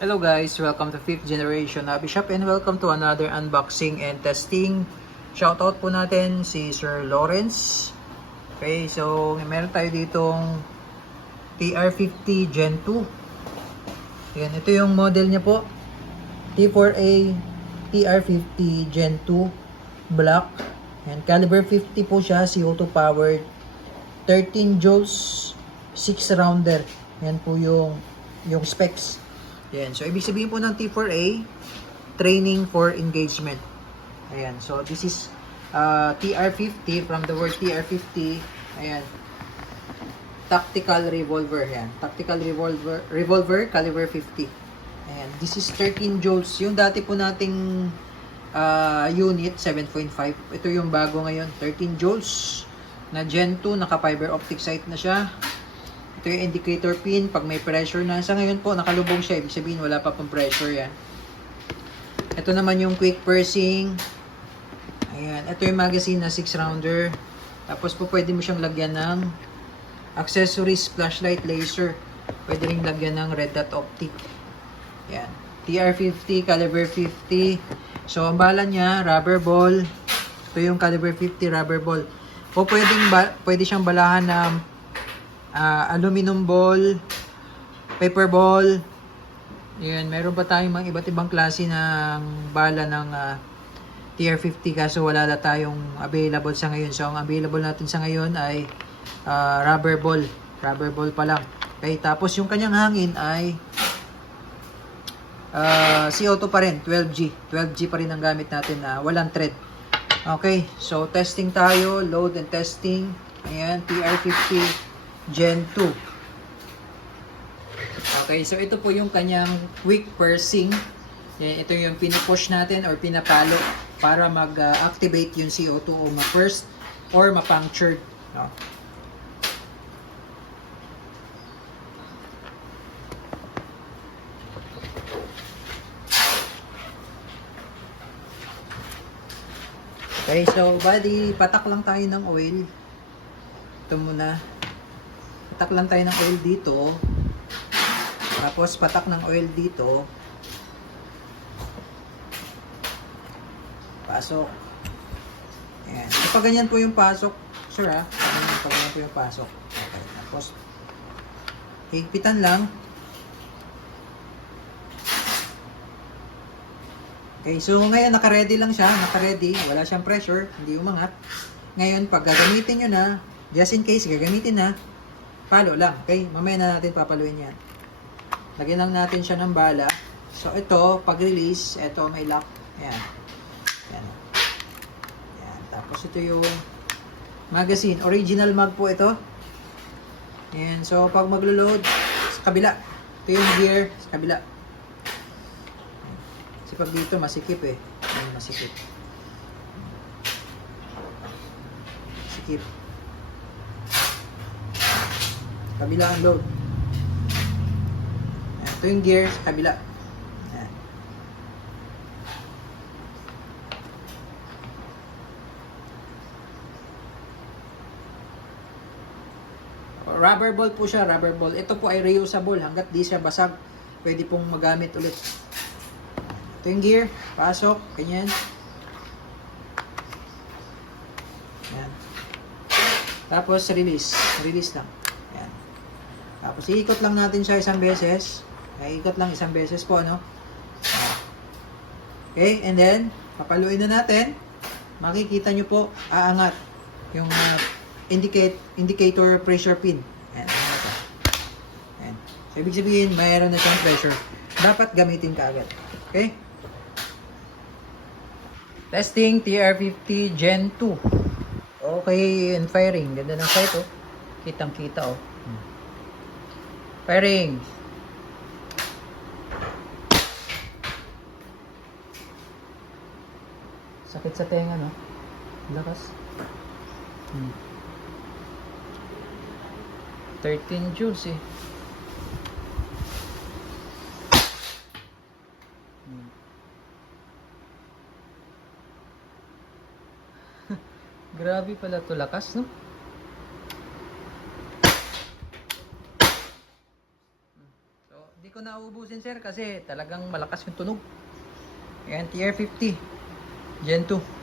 Hello guys, welcome to 5th generation Bishop and welcome to another unboxing and testing. Shoutout po natin si Sir Lawrence. Okay, so meron tayo ditong TR50 Gen 2. Yan, ito yung model niya po. T4A TR50 Gen 2 Black. And caliber 50 po siya, CO2 powered. 13 joules, 6 rounder. Yan po yung specs. Yan. So, ibig sabihin po ng T4A, training for engagement. Ayan. So, this is TR50, from the word TR50. Ayan. Tactical revolver. Ayan. Tactical revolver, caliber 50. Ayan. This is 13 joules. Yung dati po nating unit, 7.5. Ito yung bago ngayon. 13 joules na Gen 2. Naka-fiber optic sight na siya. Ito yung indicator pin pag may pressure na. Sa ngayon po, nakalubog siya. Ibig sabihin, wala pa pong pressure yan. Ito naman yung quick pursing. Ayan. Ito yung magazine na 6 rounder. Tapos po, pwede mo siyang lagyan ng accessories, flashlight, laser. Pwede rin lagyan ng red dot optic. Ayan. TR50, caliber 50. So, ang bala niya, rubber ball. Ito yung caliber 50 rubber ball. O pwede siyang balahan na aluminum ball, paper ball. Yan, meron pa tayong mga iba't ibang klase ng bala ng TR50 kaso wala na tayong available sa ngayon. So, ang available natin sa ngayon ay rubber ball. Rubber ball pa lang. Okay, tapos yung kanyang hangin ay CO2 pa rin, 12G. 12G pa rin ang gamit natin na walang thread. Okay, so testing tayo, load and testing. Ayan, TR50 Gen 2. Okay, so ito po yung kanyang quick pursing. Ito yung pinapush natin or pinapalo para mag-activate yung CO2 o ma-burst or ma-punctured. No? Okay, so bali, patak lang tayo ng oil. Ito muna. Patak lang tayo ng oil dito. Tapos patak ng oil dito. Pasok. Ayan. So, pag ganyan po yung pasok, sir pag ganyan po yung pasok. Okay. Tapos, higpitan lang. Okay, so ngayon naka-ready lang siya. Naka-ready. Wala siyang pressure. Hindi umangat. Ngayon, pag gagamitin nyo na, just in case, gagamitin na, palo lang, okay? Mamaya na natin papaluin yan. Lagyan lang natin siya ng bala. So, ito, pag-release, ito may lock. Ayan. Ayan. Ayan. Tapos, ito yung magazine. Original mag po ito. Ayan. So, pag maglo-load, sa kabila. Ito yung gear, sa kabila. Kasi pag dito, masikip eh. Ayan, masikip. Masikip. Kabila ang load. Ayan. Ito yung gear sa kabila. Ayan. Rubber ball po siya, rubber ball. Ito po ay reusable. Hanggat di siya basag, pwede pong magamit ulit. Ito yung gear. Pasok. Ganyan. Ayan. Tapos release. Release lang. Ayan. Tapos iikot lang natin siya isang beses. Iikot lang isang beses po, no? Okay, and then papaluin na natin. Makikita nyo po, aangat yung indicator pressure pin. Ayan. Ayan. So, ibig sabihin, mayroon na siyang pressure. Dapat gamitin ka agad. Okay? Testing TR50 Gen 2. Okay, and firing. Ganda ng sight, oh. Kitang-kita, oh. Firing. Sakit sa tenga, no? Lakas. 13 joules, eh. Grabe pala to lakas, no? So, di ko ko na ubusin sir kasi talagang malakas yung tunog. Ayan, TR50 Gen 2.